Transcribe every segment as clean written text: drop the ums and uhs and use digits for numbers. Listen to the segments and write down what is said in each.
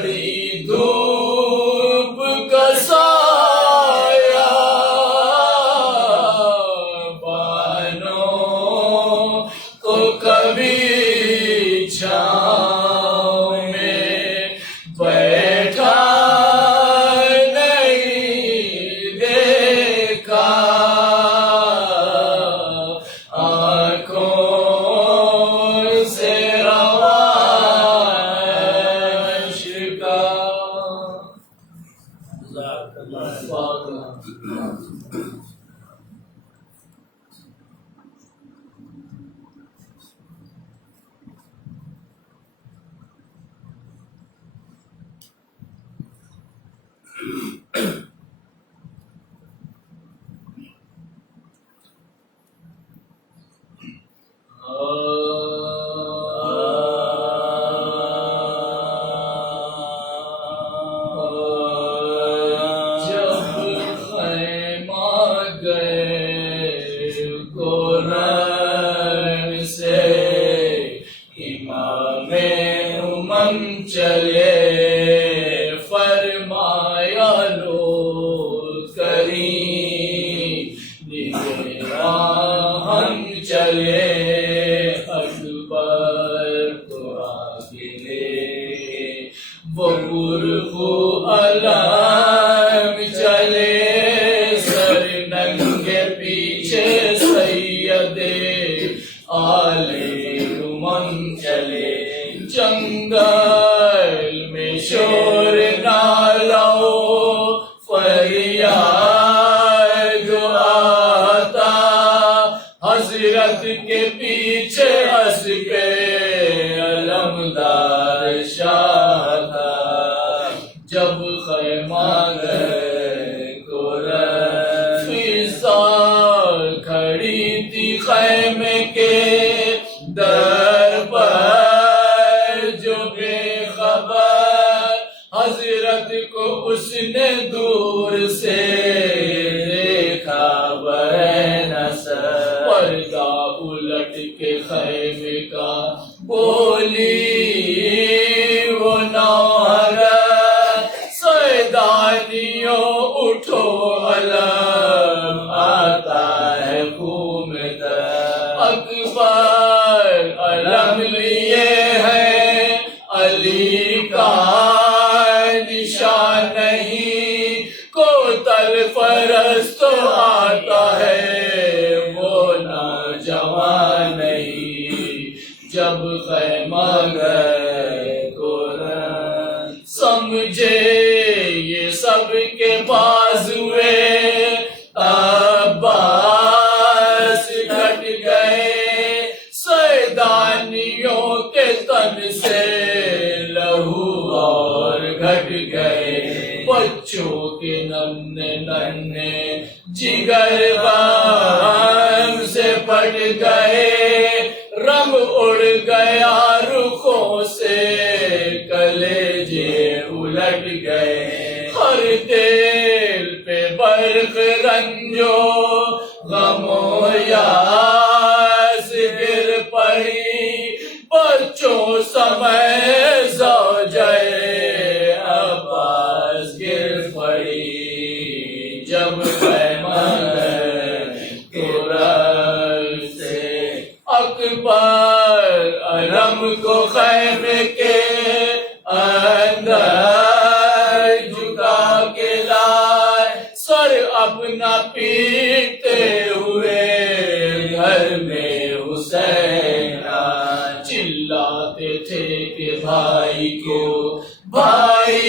کڑی دھوپ کا سایہ بانوں کو کبھی چھاؤں میں بیٹھا نہیں دیکھا چلے فرمایا لو کریم ہم چلے اکبر کو آگے لے وہ برخو علم چلے سر ننگے پیچھے سید آلے من چلے جنگل میں شور نالو فریاد آتا حضرت کے پیچھے اسب علمدار شاہ تھا جب خیمہ گئے کو فضا کھڑی تھی خیمے کے در پر حضرت کو اس نے دور سے دیکھا بنظر پردہ الٹ کے خیمے کا بولی وہ نعرہ سیدانیوں اٹھو علم آتا ہے خون در اکبر علم لیے ہے علی کا نشان نہیں کوتل پرست آتا ہے وہ نوجوان نہیں جب خیمہ گئے قرآن سمجھے یہ سب کے بازوے عباس گھٹ گئے سیدانیوں کے تن سے لہو اور گھٹ گئے بچوں کے ننھے ننھے جگر غم سے پٹ گئے رنگ اڑ گیا رخوں سے کلیجے الٹ گئے ہر دل پہ برق رنجو غم و یاس گر پڑی بچوں سمے زوجے عباس گر پڑی جب خیمہ قرآن سے اکبر علم کو خیمے کے اندر جھکا کے لائے سر اپنا پیٹتے ہوئے گھر میں حسین چلاتے تھے کہ بھائی کو بھائی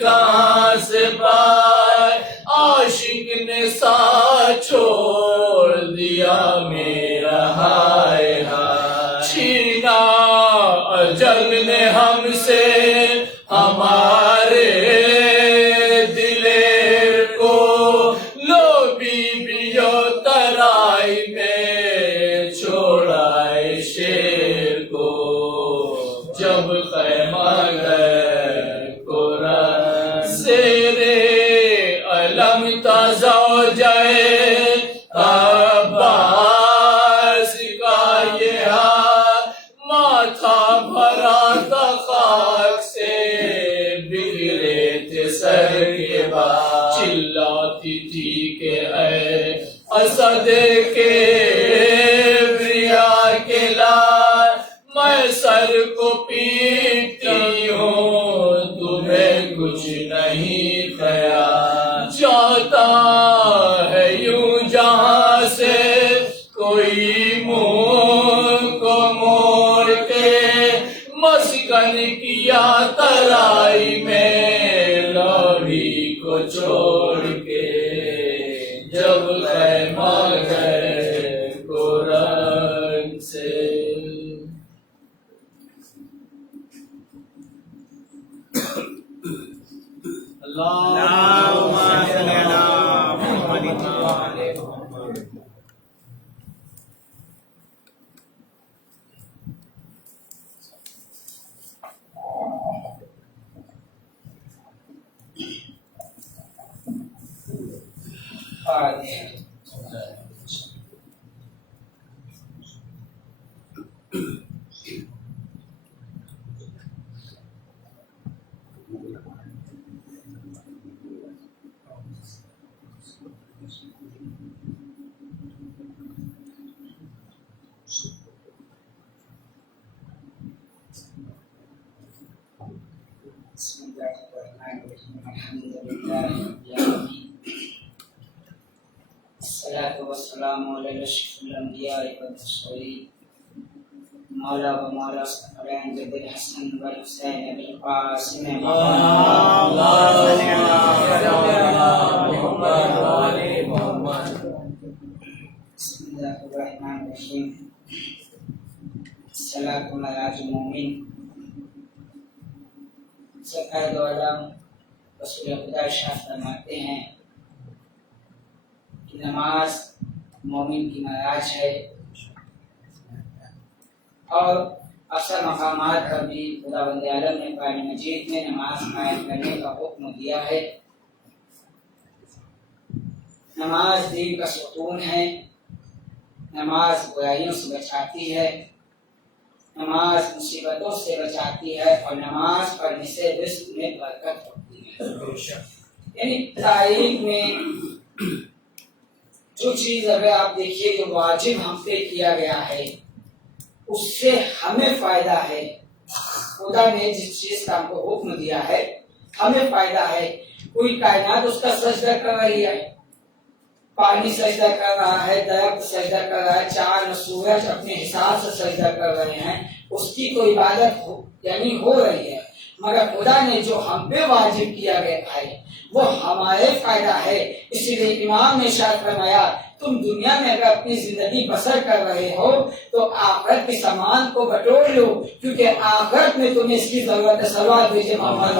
کہاں سے بھائی عاشق نے ساتھ چھوڑ دیا میرا ہائے ہائے چھینا اجل نے ہم سے ہمارے دلیر کو لو بیویوں ترائی میں چھوڑا شیر کو جب خیمہ گئے قرآن زیرے علم تازہ جائے عباس کا یہ ماتھا بھرا تھا خاک سے بعد چلاتی تھی کہ اے اسد کے بریا کے لال میں سر کو پیٹتی ہوں تمہیں کچھ نہیں خیال جاتا ہے یوں جہاں سے کوئی منہ کو موڑ کے مسکن کیا ترائی میں لوری کو چھوڑ کے جب خیمہ گئے کو رنگ سے اللهم صل على محمد وعلى آل محمد. الصلاة والسلام على أشرف الأنبياء والمرسلين مولا ومولا الثقلين جد الحسن والحسين أبي القاسم بسم الله الرحمن الرحيم. الصلاة على المؤمن سرکار دو عالم رسول خدا ارشاد فرماتے ہیں کہ نماز مومن کی معراج ہے اور اکثر مقامات پر بھی خداوند عالم نے قرآن مجید میں نماز قائم کرنے کا حکم دیا ہے. نماز دین کا ستون ہے، نماز برائیوں سے بچاتی ہے، نماز مصیبتوں سے بچاتی ہے اور نماز پڑھنے سے رزق میں برکت ہوتی ہے. یعنی تاریخ میں جو چیز اگر آپ دیکھیے جو واجب ہم پہ کیا گیا ہے اس سے ہمیں فائدہ ہے. خدا نے جس چیز کا ہم کو حکم دیا ہے ہمیں فائدہ ہے. کوئی کائنات اس کا سجدہ کر رہی ہے، پانی سجدہ کر رہا ہے، درخت سجدہ کر رہا ہے، چاند سورج اپنے حساب سے سجدہ کر رہے ہیں، اس کی کوئی عبادت یعنی ہو رہی ہے. مگر خدا نے جو ہم پہ واجب کیا گیا ہے وہ ہمارے فائدہ ہے. اسی لیے امام نے ارشاد فرمایا تم دنیا میں اگر اپنی زندگی بسر کر رہے ہو تو آخرت کے سامان کو بٹور لو، کیونکہ آخرت میں تمہیں اس کی ضرورت ہے. صلوات بھیجے محمد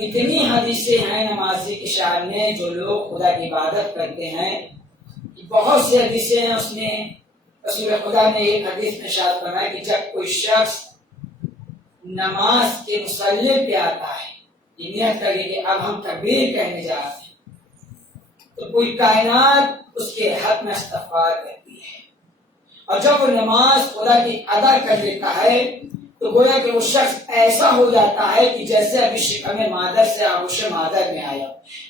اتنی حدیثیں ہیں نمازی کی شان میں. جو لوگ خدا کی عبادت کرتے ہیں بہت سی حدیثیں ہیں. اس میں رسول خدا نے ایک حدیث میں ارشاد فرمایا کہ جب کوئی شخص نماز کے مصلی پہ آتا ہے یہ نیت کرے کہ اب ہم تکبیر کہنے جا رہے ہیں تو کوئی کائنات اس کے حق میں استغفار کرتی ہے. اور جب وہ نماز خدا کی ادا کر لیتا ہے تو گویا کہ وہ شخص ایسا ہو جاتا ہے کہ جیسے ابھی شکم مادر سے آغوش مادر میں آیا،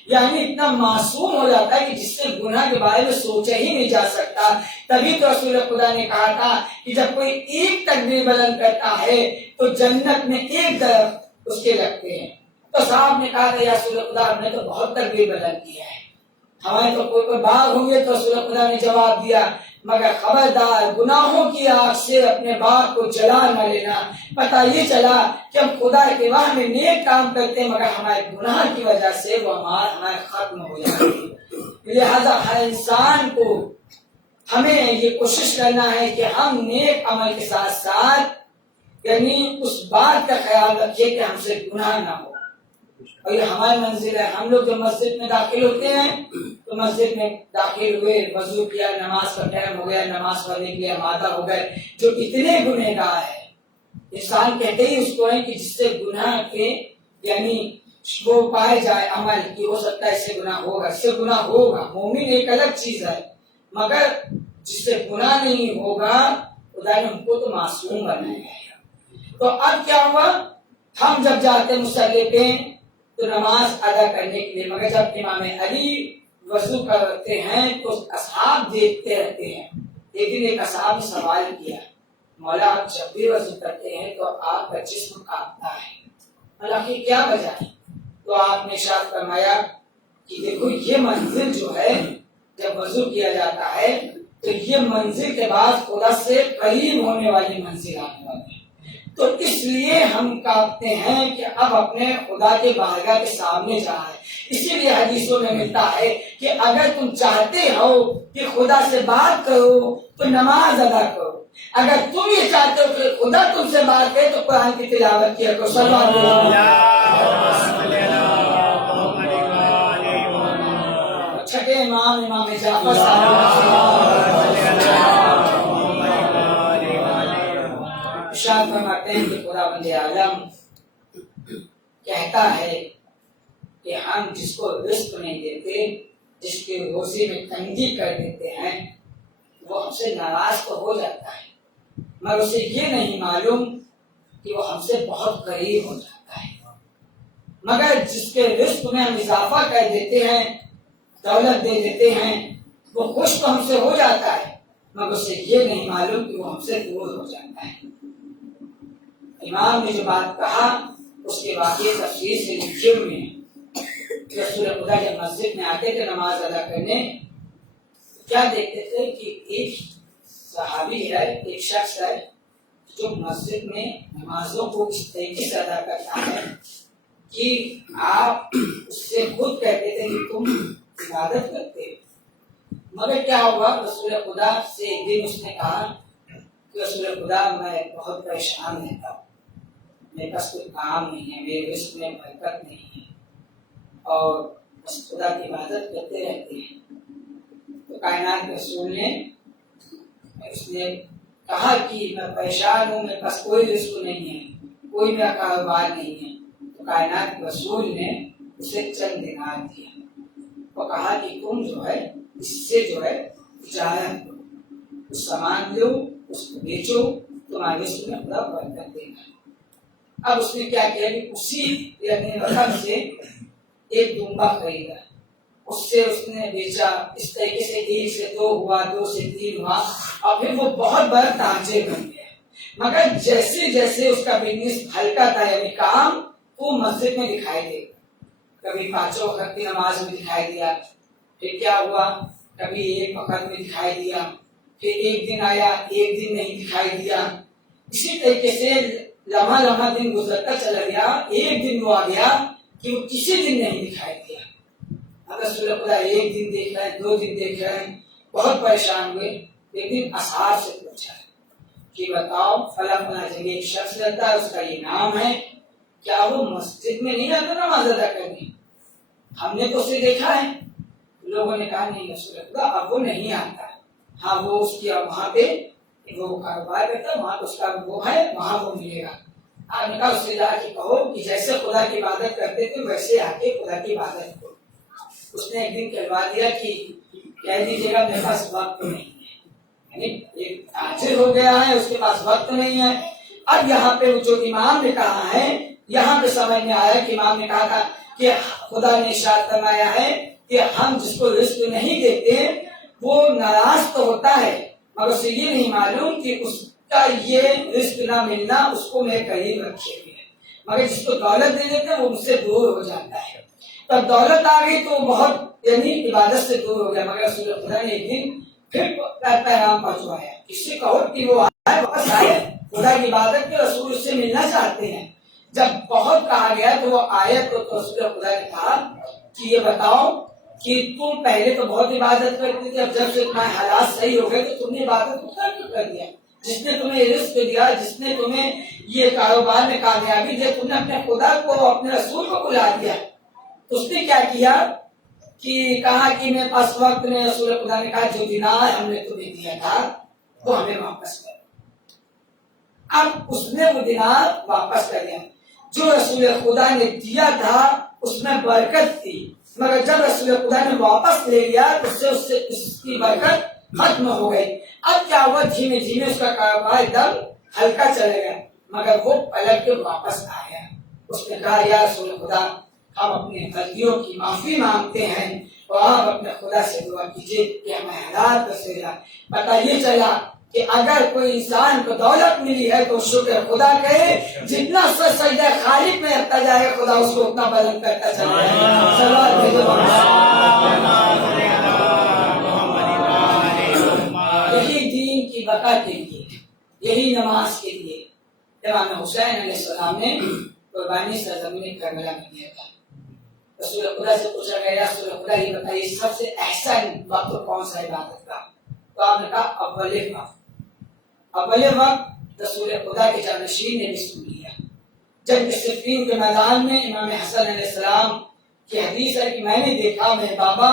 یعنی اتنا معصوم ہو جاتا ہے کہ جس سے گناہ کے بارے میں سوچا ہی نہیں جا سکتا. تبھی تو رسول خدا نے کہا تھا کہ جب کوئی ایک تکبیر بلند کرتا ہے تو جنت میں ایک درخت اس کے لگتے ہیں. تو صاحب نے کہا تھا یا رسول خدا ہم نے تو بہت تکبیر بلند کیا ہے، ہمارے تو کوئی باغ ہوں گے. تو رسول خدا نے جواب دیا مگر خبردار گناہوں کی آگ سے اپنے باغ کو جلا نہ لینا. پتہ یہ چلا کہ ہم خدا کے راہ میں نیک کام کرتے ہیں مگر ہمارے گناہ کی وجہ سے وہ ہمارے ختم ہو جاتے ہیں. لہذا ہر انسان کو ہمیں یہ کوشش کرنا ہے کہ ہم نیک عمل کے ساتھ ساتھ یعنی اس بات کا خیال رکھیں کہ ہم سے گناہ نہ ہو. اور یہ ہماری منزل ہے. ہم لوگ جو مسجد میں داخل ہوتے ہیں تو مسجد میں داخل ہوئے، وضو کیا، نماز کا ٹائم ہو گیا، نماز پڑھنے کے لیے آمادہ ہو گئے. جو اتنے گنہگار ہیں انسان کہتے ہی اس کو ہے کہ جس سے گناہ کے یعنی وہ پائے جائے عمل کی ہو سکتا ہے اس سے گناہ ہوگا، اس سے گناہ ہوگا. مومن ایک الگ چیز ہے مگر جس سے گناہ نہیں ہوگا خدا نے ہم کو تو معصوم بنایا ہے. تو اب کیا ہوا، ہم جب جاتے مصلی پہ تو نماز ادا کرنے کے لیے، مگر جب امام علی وضو کرتے ہیں تو اصحاب دیکھتے رہتے ہیں۔ لیکن ایک اصحاب نے سوال کیا، مولا آپ جب بھی وضو کرتے ہیں تو آپ کا جسم کانپتا ہے، اللہ کی کیا وجہ ہے؟ تو آپ نے ارشاد فرمایا کہ دیکھو یہ منزل جو ہے جب وضو کیا جاتا ہے تو یہ منزل کے بعد خدا سے قریب ہونے والی منزل آنے والی ہے، تو اس لیے ہم کہتے ہیں کہ اب اپنے خدا کے بارگاہ کے سامنے جانا ہے۔ اسی لیے حدیثوں میں ملتا ہے کہ اگر تم چاہتے ہو کہ خدا سے بات کرو تو نماز ادا کرو، اگر تم یہ چاہتے ہو کہ خدا تم سے بات کرے تو قرآن کی تلاوت کیا کرو۔ صلی اللہ علیہ وسلم۔ چھٹے امام جعفر ارشاد فرماتے ہیں کہ خداوند عالم کہتا ہے کہ ہم جس کو رزق نہیں دیتے، جس کے روزی میں تنگی کر دیتے ہیں، وہ ہم سے ناراض تو ہو جاتا ہے، مگر اسے یہ نہیں معلوم کہ وہ ہم سے بہت قریب ہو جاتا ہے۔ مگر جس کے رزق میں ہم اضافہ کر دیتے ہیں، دولت دے دیتے ہیں، وہ خوش تو ہم سے ہو جاتا ہے، مگر اسے یہ نہیں معلوم کہ وہ ہم سے دور ہو جاتا ہے۔ امام نے جو بات کہا اس کے واقعی تفصیل سے لکھے ہوئے ہیں۔ رسول خدا جب مسجد میں آتے تھے نماز ادا کرنے، کیا دیکھتے تھے کہ ایک صحابی ہے، ایک شخص ہے جو مسجد میں نمازوں کو اس طریقے سے ادا کرتا ہے کہ آپ اس سے خود کہتے تھے کہ تم عبادت کرتے ہو۔ مگر کیا ہوا، رسول خدا سے ایک دن اس نے کہا کہ رسول خدا میں بہت پریشان رہتا ہوں، میرے پاس کوئی کام نہیں ہے، میرے رزق میں برکت نہیں ہے، اور بس خدا کی عبادت کرتے رہتے ہیں۔ تو کائنات کے رسول نے اس نے کہا کہ میں پریشان ہوں، میرے پاس کوئی رزق نہیں ہے، کوئی میرا کاروبار نہیں ہے۔ تو کائنات کے رسول نے اسے چند دینار دیا، وہ کہا کہ تم جو ہے اس سے جو ہے تجارت کرو، اس سامان لو، اس کو بیچو، تمہارے رزق میں خدا برکت دے گا۔ اب اس نے کیا کیا کہ اسی رقم سے ایک دمبا خریدا، اس سے اس نے بیچا، اس طریقے سے 1 سے 2 ہوا، 2 سے 3 ہوا، اور پھر وہ بہت بڑا تاجر بن گیا۔ مگر جیسے جیسے اس کا بزنس ہلکا تھا، یعنی کام، وہ مسجد میں دکھائی دے، کبھی 5 وقت کی نماز میں دکھائی دیا، پھر کیا ہوا، کبھی 1 وقت میں دکھائی دیا، پھر ایک دن آیا، ایک دن نہیں دکھائی دیا۔ اسی طریقے سے لمحہ لمحہ دن گزرتا چلا گیا، ایک دن وہ آ گیا کہ وہ کسی دن نہیں دکھائی دیا۔ اب رسول خدا 1 دن دیکھ رہے ہیں، 2 دن دیکھ رہے ہیں، بہت پریشان ہوئے۔ ایک دن اصحاب سے پوچھا کہ بتاؤ فلاں فلاں جگہ ایک شخص رہتا ہے، اس کا یہ نام ہے، کیا وہ مسجد میں نہیں آتا نماز ادا کرنے؟ ہم نے تو اسے دیکھا ہے۔ لوگوں نے کہا نہیں رسول خدا اب وہ نہیں آتا، ہاں وہ اس کی وہاں پہ وہ کاروبار کرتا ہے، وہاں اس کا وہ ہے، وہاں وہ ملے گا۔ آپ نے کہا اس سے جا کے کہو کہ جیسے خدا کی عبادت کرتے تھے ویسے آ کے خدا کی عبادت کرو۔ اس نے ایک دن کہلوا دیا کہ کہہ دیجیے گا میرے پاس وقت نہیں ہے، یعنی ایک تاجر ہو گیا ہے، اس کے پاس وقت نہیں ہے۔ اب یہاں پہ جو امام نے کہا ہے، یہاں پہ سمجھ میں آیا کہ امام نے کہا تھا کہ خدا نے ارشاد فرمایا ہے کہ ہم جس کو رزق نہیں دیتے وہ ناراض تو ہوتا ہے، مگر اسے یہ نہیں معلوم کہ اس کا یہ رزق نہ ملنا اس کو میرے قریب رکھے ہوئے ہے، مگر جس کو دولت دے دیتے وہ مجھ سے دور ہو جاتا ہے۔ تب دولت آ گئی تو بہت یعنی عبادت سے دور ہو گیا، مگر رسول خدا نے ایک دن پھر پیغام پہنچوایا، اس سے کہو کہ وہ آئے، واپس آئے، خدا کی عبادت کے رسول اس سے ملنا چاہتے ہیں۔ جب بہت کہا گیا تو وہ آئے تو رسول خدا نے کہا کہ یہ بتاؤ کہ تم پہلے تو بہت عبادت کرتے تھے، اب جب سے تمہارے حالات صحیح ہو گئے تو تم نے عبادت کو کر دیا؟ جس نے تمہیں رزق دیا، جس نے تمہیں یہ کاروبار میں کامیابی دی، تم نے اپنے خدا کو اپنے رسول کو بلا دیا۔ اس نے کیا کیا کہ کہا کہ میرے پاس وقت میں، رسول خدا نے کہا جو دینار ہم نے تمہیں دیا تھا وہ ہمیں واپس کر۔ اب اس نے وہ دینار واپس کر دیا، جو رسول خدا نے دیا تھا اس میں برکت تھی، مگر جب رسول خدا نے واپس لے لیا تو اس سے اس کی برکت ختم ہو گئی۔ اب کیا ہوا، دھیمے دھیمے اس کا کاروبار ایک دم ہلکا چلے گا، مگر وہ پلٹ کے واپس آیا. اس نے کہا یا رسول خدا ہم اپنے غلطیوں کی معافی مانگتے ہیں اور آپ اپنے خدا سے دعا کیجیے کہ ہمیں ہدایت نصیب کرے. پتہ یہ چلا کہ اگر کوئی انسان کو دولت ملی ہے تو شکر خدا کرے, جتنا سجدہ خالق میں رکھتا جائے خدا اس کو اتنا بلند کرتا چلا جائے. یہی دین کی بقا کے لیے, یہی نماز کے لیے امام حسین علیہ السلام نے قربانی سرزمین کربلا میں دیا تھا. رسول خدا سے پوچھا گیا یا رسول خدا یہ بتائیے سب سے احسن وقت کون سا عبادت کا؟ تو آپ نے کہا اول وقت. اول وقت رسول خدا کے جانشین نے بھی سن لیا. جب صفین کے میدان میں امام حسن علیہ السلام کی حدیث ہے کہ میں نے دیکھا میرے بابا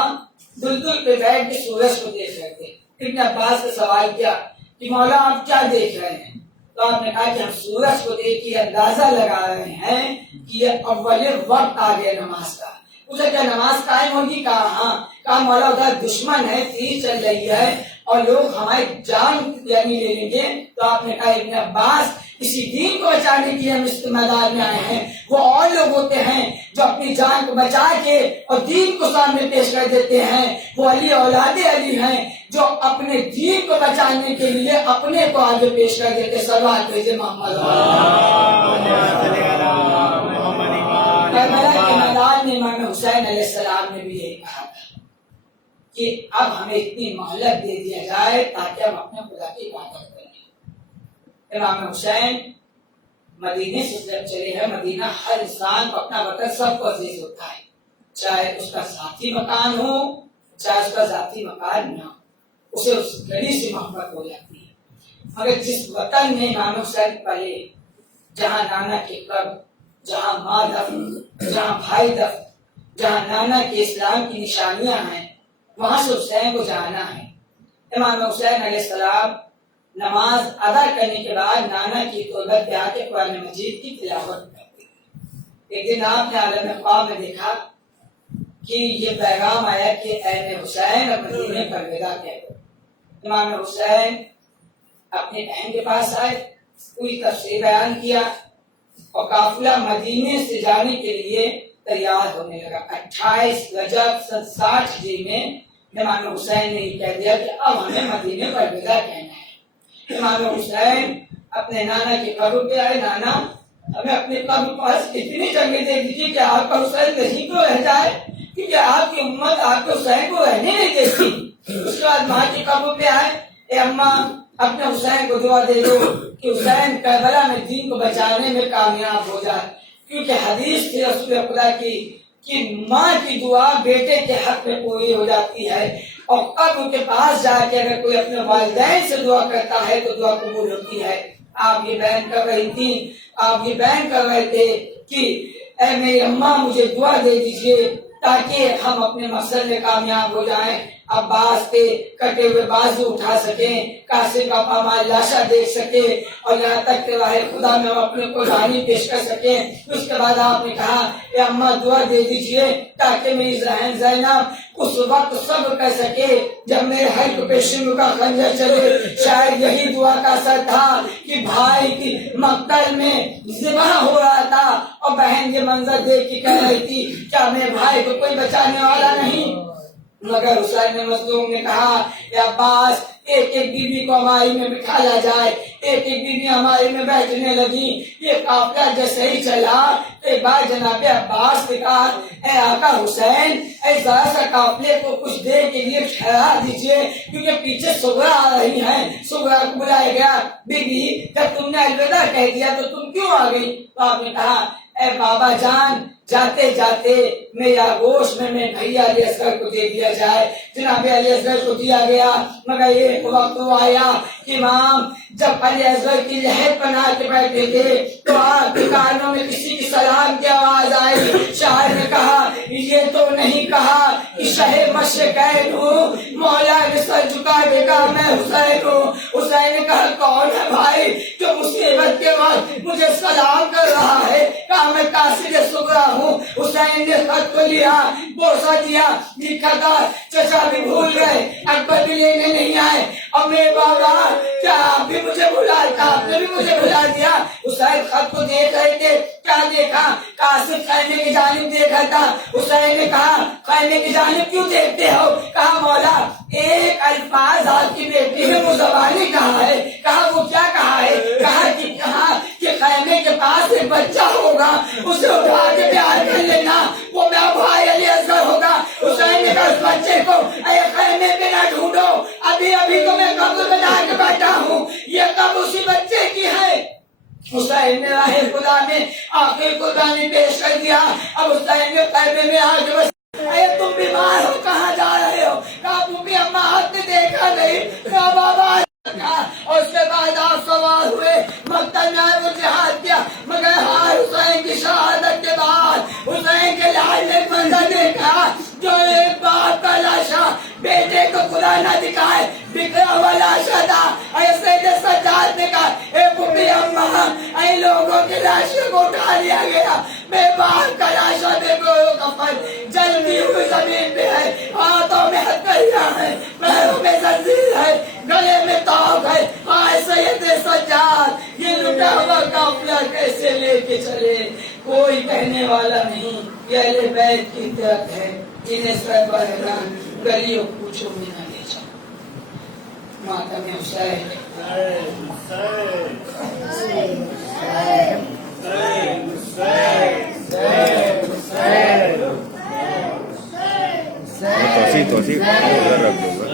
دلدل پہ بیٹھ کے سورج کو دیکھ رہے تھے. ابن عباس سے سوال کیا کہ مولا آپ کیا دیکھ رہے ہیں؟ تو آپ نے کہا کہ ہم سورج کو دیکھ کے اندازہ لگا رہے ہیں کہ یہ اول وقت آ گیا نماز کا. پوچھا کیا نماز قائم ہوگی؟ کہا ہاں. کہا مولا ادھر دشمن ہے, تیر چل رہی ہے اور لوگ ہماری جان یعنی لے لیں گے. تو آپ نے کہا ابن عباس اسی دین کو بچانے کے لیے ہم اس میدان میں آئے ہیں. وہ اور لوگ ہوتے ہیں جو اپنی جان کو بچا کے اور دین کو سامنے پیش کر دیتے ہیں. وہ علی اولاد علی ہیں جو اپنے دین کو بچانے کے لیے اپنے کو آگے پیش کر دیتے. صلوات بھیجے محمد کربلا کے میدان میں امام حسین علیہ السلام نے بھی یہی کہا تھا کہ اب ہمیں اتنی مہلت دے دیا جائے تاکہ ہم اپنے خدا کی عبادت کریں. امام حسین مدینے سے جب چلے ہیں, مدینہ ہر انسان کو اپنا وطن سب کو عزیز ہوتا ہے, چاہے اس کا ذاتی مکان ہو چاہے اس کا ذاتی مکان نہ ہو, اسے اس گھڑی سے محبت ہو جاتی ہے. مگر جس وطن میں امام حسین پلے, جہاں نانا کے قبر, جہاں ماں دفن, جہاں بھائی دفن, جہاں نانا کے اسلام کی نشانیاں ہیں, وہاں سے حسین کو جانا ہے. امام حسین علیہ السلام نماز ادا کرنے کے بعد نانا کی تربت پہ آ کے قرآن مجید کی تلاوت کرتے ہیں. ایک دن آپ نے عالم خواب میں دیکھا کہ یہ پیغام آیا کہ اے حسین اب مدینے پر الوداع کہہ دو. امام حسین اپنے بہن کے پاس آئے, پوری تفصیل بیان کیا اور قافلہ مدینے سے جانے کے لیے تیار ہونے لگا. 28 رجب سن 60 ہجری میں امام حسین نے یہ کہہ دیا کہ اب ہمیں مدینے پر الوداع کہنا ہے. امام حسین اپنے نانا کی قبر پہ آئے. نانا ہمیں اپنے قبر پاس اتنی جگہ دے دیجیے کہ آپ کا حسین کہیں کو رہ جائے, کیونکہ آپ کی امت آپ کے حسین کو رہنے نہیں دیتی. اس کے بعد ماں کی قبر پہ آئے, اے اماں اپنے حسین کو دعا دے دو کہ حسین کربلا میں دین کو بچانے میں کامیاب ہو جائے. کیونکہ حدیث تھی رسول خدا کی کہ ماں کی دعا بیٹے کے حق میں پوری ہو جاتی ہے, اور قبر کے پاس جا کے اگر کوئی اپنے والدین سے دعا کرتا ہے تو دعا قبول ہوتی ہے. آپ یہ بیان کر رہی تھی, آپ یہ بیان کر رہے تھے کہ اے میری اماں مجھے دعا دے دیجیے تاکہ ہم اپنے مقصد میں کامیاب ہو جائیں. عباس کے کٹے ہوئے بازو اٹھا سکیں, قاسم کا پامال لاشا دیکھ سکے, اور یہاں تک کہ راہ خدا میں ہم اپنے قربانی پیش کر سکیں. اس کے بعد آپ نے کہا اے اماں دعا دے دیجئے تاکہ میری ذہن زینب اس وقت صبر کر سکے جب میرے حلق پہ شمع کا خنجر چلے. شاید یہی دعا کا اثر تھا کہ بھائی کی مقتل میں ذبح ہو رہا تھا اور بہن یہ منظر دیکھ کے کہہ رہی تھی کیا میرے بھائی کو کوئی بچانے والا نہیں. مگر حسین مظلوم نے کہا اے عباس ایک ایک بیوی کو ہماری میں بٹھایا جائے. ایک ایک بیوی ہماری میں بیٹھنے لگی. یہ قافلہ جیسے ہی چلا ایک بار جناب عباس نے کہا اے آقا حسین اے ذرا سا قافلے کو کچھ دیر کے لیے ٹھہرا دیجئے کیونکہ پیچھے سغرا آ رہی ہیں. سغرا کو بلایا گیا, بیوی جب تم نے الوداع کہہ دیا تو تم کیوں آ گئی؟ تو آپ نے کہا اے بابا جان جاتے جاتے میرا گوشت میں بھیا علی اصغر کو دے دیا جائے. جناب علی اصغر کو دیا گیا. مگر ایک وقت وہ آیا کہ امام جب علی اصغر کی لہر بنا کے بیٹھے تھے تو آپ کے کانوں میں کسی کی سلام کی آواز آئی. شاعر نے کہا یہ تو نہیں کہا کہ شہ مشرقین ہوں, مولا نے سر جھکا دے گا میں حسین ہوں. حسین نے کہا کون ہے بھائی جو مصیبت کے وقت مجھے سلام کر رہا ہے؟ کہا میں قاصد صغرا ہوں. حسین نے خط کو لیا, بوسہ دیا, لکھا تھا چچا بھی بھول گئے, اکبر بھی لینے نہیں آئے, اور میرے بابا کیا آپ بھی مجھے بھلا, آپ نے بھی مجھے بھلا دیا. حسین خط کو دیکھ رہے تھے، کیا دیکھا؟ کہا صرف خیمے کی جانب دیکھا تھا۔ حسین نے کہا خیمے کی جانب کیوں دیکھتے ہو؟ کہا مولا ایک الفاظ آپ کی بیٹی نے وہ زبانی کہا ہے۔ کہا وہ کیا کہا ہے؟ کہا کہ خیمے کے پاس ایک بچہ ہوگا، اسے اٹھا کے پیار کر لینا، وہ میرا بھائی علی اصغر ہوگا۔ حسین نے کہا اس بچے کو اے خیمے پہ نہ ڈھونڈو، ابھی تو میں قبر بنا کے بیٹھا ہوں، یہ قبر اسی بچے کی ہے۔ حسین نے راہ خدا میں آخر قربانی پیش کر دیا۔ اب حسین کے خیمے میں آگے بس اے تم بیمار ہو، کہاں جا رہے ہو؟ کہا پھوپھی اما آپ نے دیکھا نہیں؟ کہا بابا، اور اس کے بعد آپ سوار ہوئے، مقتل میں آئے وہ جہاد کیا، مگر ہاں حسین کی شہادت کے بعد حسین کے لال نے منظر دیکھا جو ایک باپ کا لاشا بیٹے کو خدا نہ دکھائے، بکھرا ہوا لاشا تھا۔ اے سید سجاد نے کہا اے پھوپھی اما، اے لوگوں کے لاشوں کو اٹھا لیا گیا، میرے باپ کا لاشا دیکھو کفن جلتی ہوئی زمین پہ ہے، ہاتھوں میں ہتھیلیاں ہیں، پیروں میں زنجیر ہے، گلے میں توق ہے۔ آئے سید سجاد یہ لٹا ہوا قافلہ کیسے لے کے چلے؟ کوئی کہنے والا نہیں، یہ اہل بیت کی طرف ہے، انہیں سر بحران گلیوں پوچھو بھی نہ لے جاؤ۔ ماتم حسین توسیع ادھر رکھ دو۔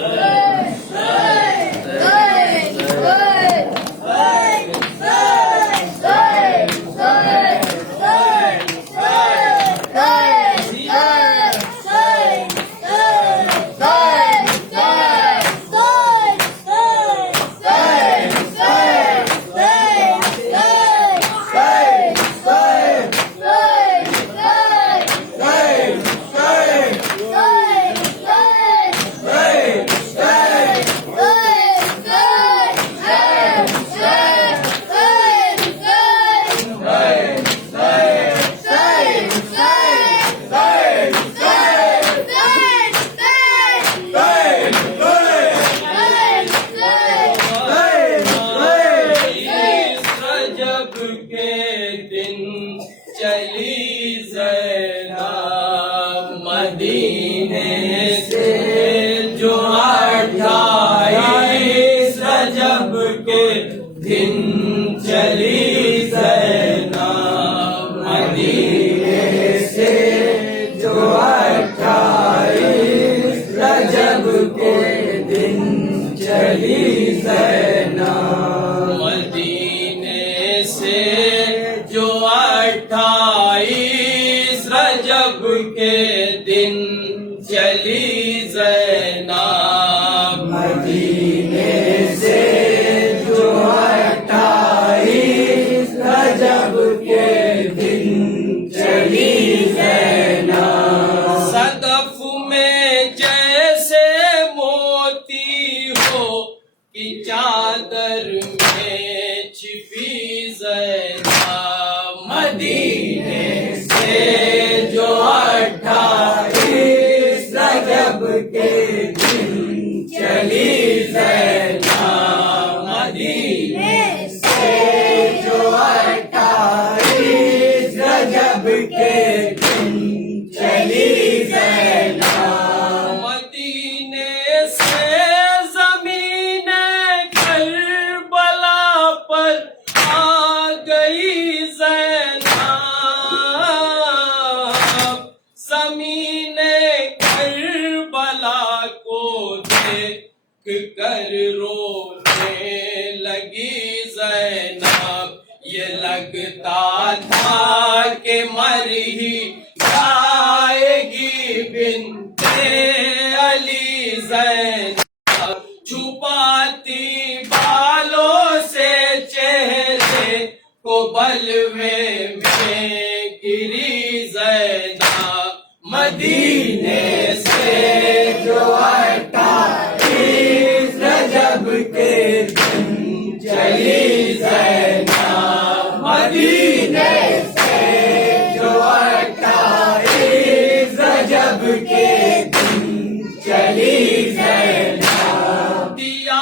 دیا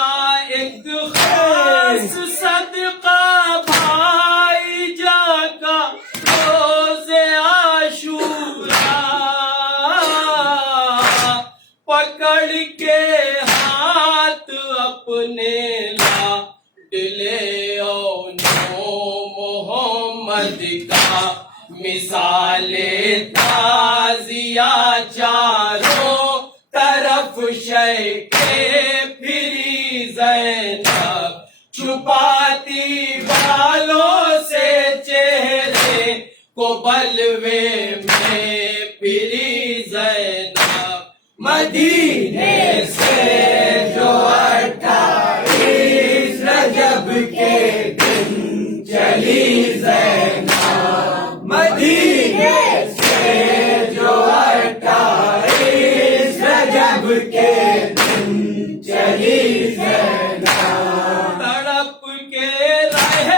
ایک خاص صدقہ بھائی کا مثال تازیہ چاروں طرف شے کے پھری زینب چھپاتی بالوں سے چہرے کو بلوے میں پھری زینب مدینے سے جو 28 رجب کے دن چلی زینب مدینے سے جو 28 رجب کے دن چلی زینب تڑپ کے رہ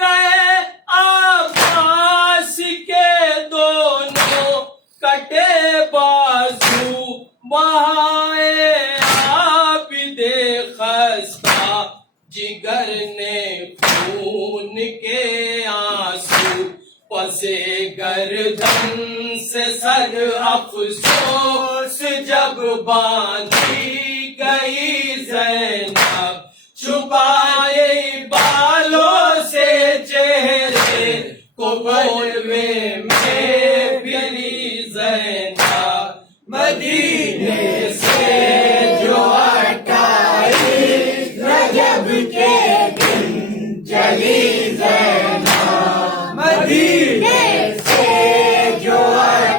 گئے عباس کے دونوں کٹے بازو وہاں عابد خستہ جگر نے خون کے آنسو پسے گردن سے سر افسوس جب باندھی گئی زینب چھپائے بالوں سے چہرے کو بلوے میں پھری زینب مدینے سے جو 28 رجب کے دن چلی زینب مدینے سے جو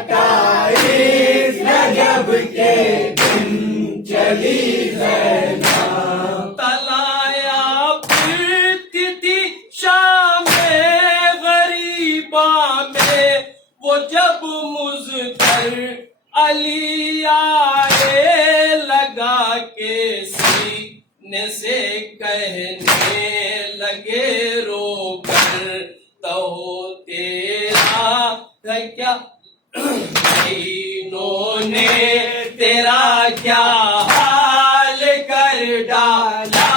28 رجب کے دن چلی زینب تلایا پھرتی تھی شام غریبہ میں وہ جب مضطر علی آئے لگا کے سینے سے کہنے لگے رو کر تو تیرا کیا انہوں نے تیرا کیا حال کر ڈالا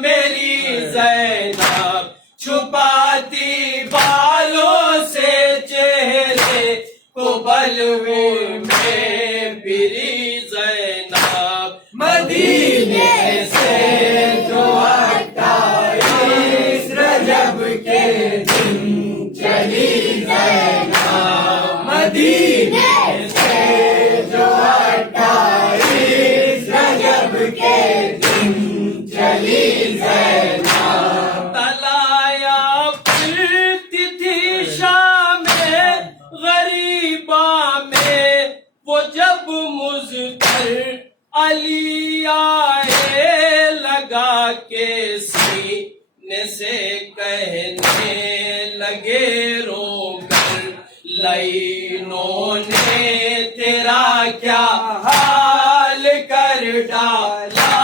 میری زینب چھپاتی بالوں سے چہرے کو بلوے میں پھری زینب مدینے سے جو 28 رجب کے دن چلی زینب مدینے سے جو 28 رجب کے دن چلی زینب تلایا پھرتی تھی شام غریبہ میں وہ جب مضطر علی آئے لگا کے سینے سے کہنے لگے رو کر لعینوں نے تیرا کیا حال کر ڈالا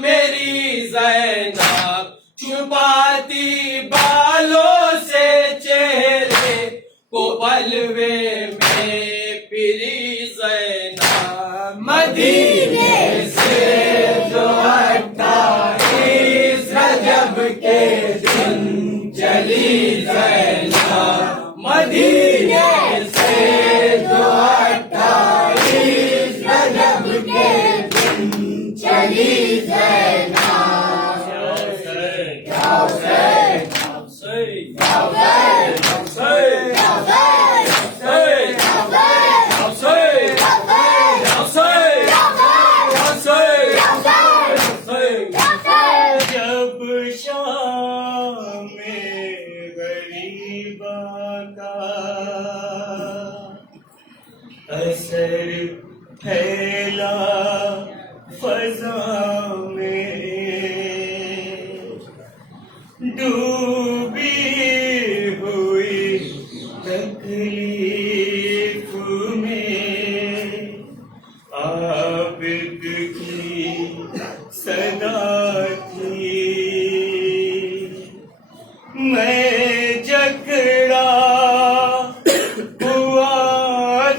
میری زینب چھپاتی بالوں سے چہرے کو بلوے میں پھری زینب مدینے سے جو 28 رجب کے دن چلی زینب مدینے سے جو 28 رجب کے دن چلی زینب جب شام غریبہ کا اثر پھیلا فضا میں ڈوبی ہوئی تکلیف میں عابد کی صدا تھی میں جکڑا ہوا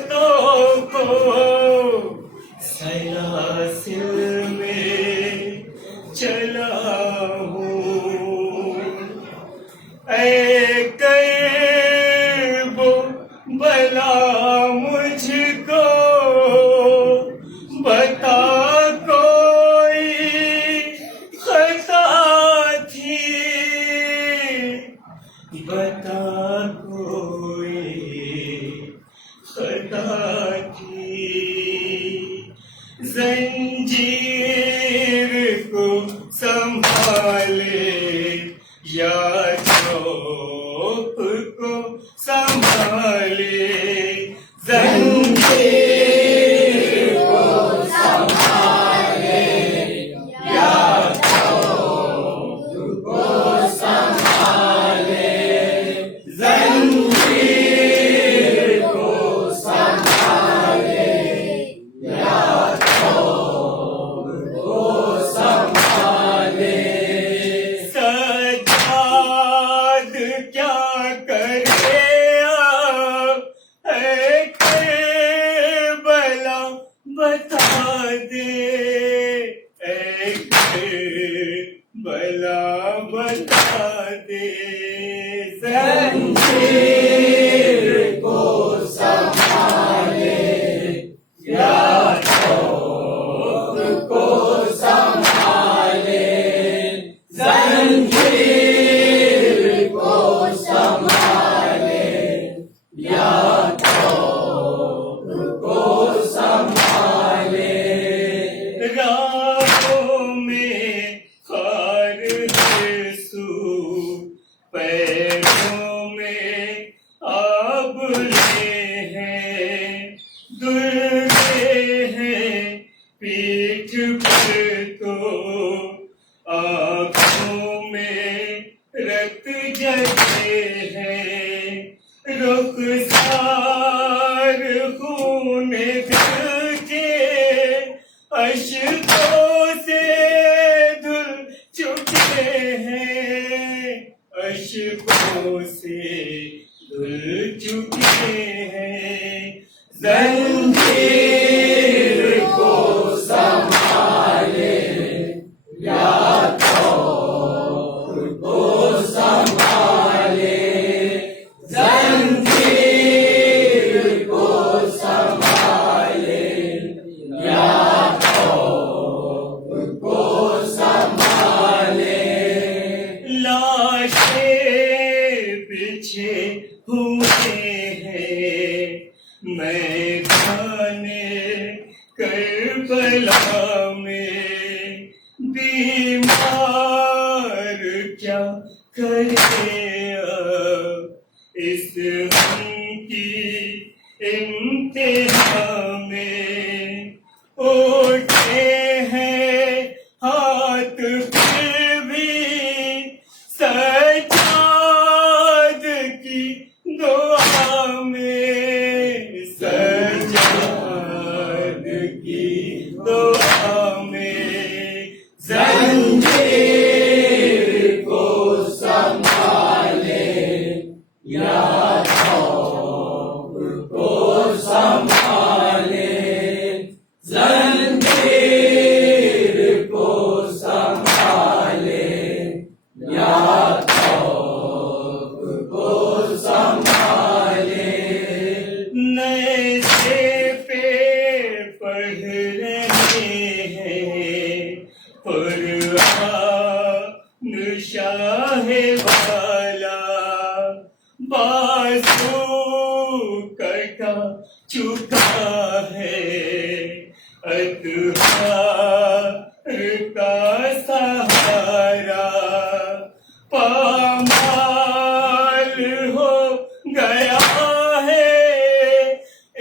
تو کو سلاسل میں چلا ہوں اے کرب بلا مجھ کو بتا کوئی خطا تھی بتا کوئی خطا کی زنجیر کو سنبھالے یا چوک کو سنبھالے زنجیر کو سنبھالے یا چوک کو سنبھالے زنجیر کو سنبھالے یا چوک کو سنبھالے سجاد کیا کرے اب اے کربلا بتا دے اے کربلا بتا دے زنجیر کو سنبھالے یا چوک کو سنبھالے زنجیر کو سنبھالے یا چوک کو سنبھالے راہوں میں خار ہے سو پیروں میں آبلے ہیں دردے ہیں پیٹھ پر تو آنکھوں میں رت جلے ہیں رخسار خون دل کے اشکوں سے دھل چکے ہیں اشکوں سے دھل چکے ہیں زنجیر کو سنبھالے یا چوک کو سنبھالے زنجیر کو سنبھالے یا چوک کو سنبھالے لاشیں بچھے ہوئے ہیں میدان کربلا میں بیمار کیا کرے اب اس غم کی انتہا میں اٹھے ہیں ہاتھ پھر بھی سجاد کی دعا میں سجاد کی دعا میں زنجیر کو سنبھالے یا چوک کو سنبھالے زنجیر کو سنبھالے یا چوک کو سنبھالے نئے سے پہ پڑھ رہے ہیں قرآن شاہ والا بازو کٹا چکا ہے اطہار کا سہارا پامال ہو گیا ہے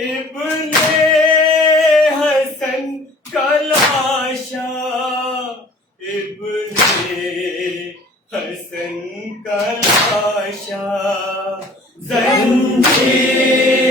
ابن حسن کا لاشا ابن حسن کا لاشا زنجیر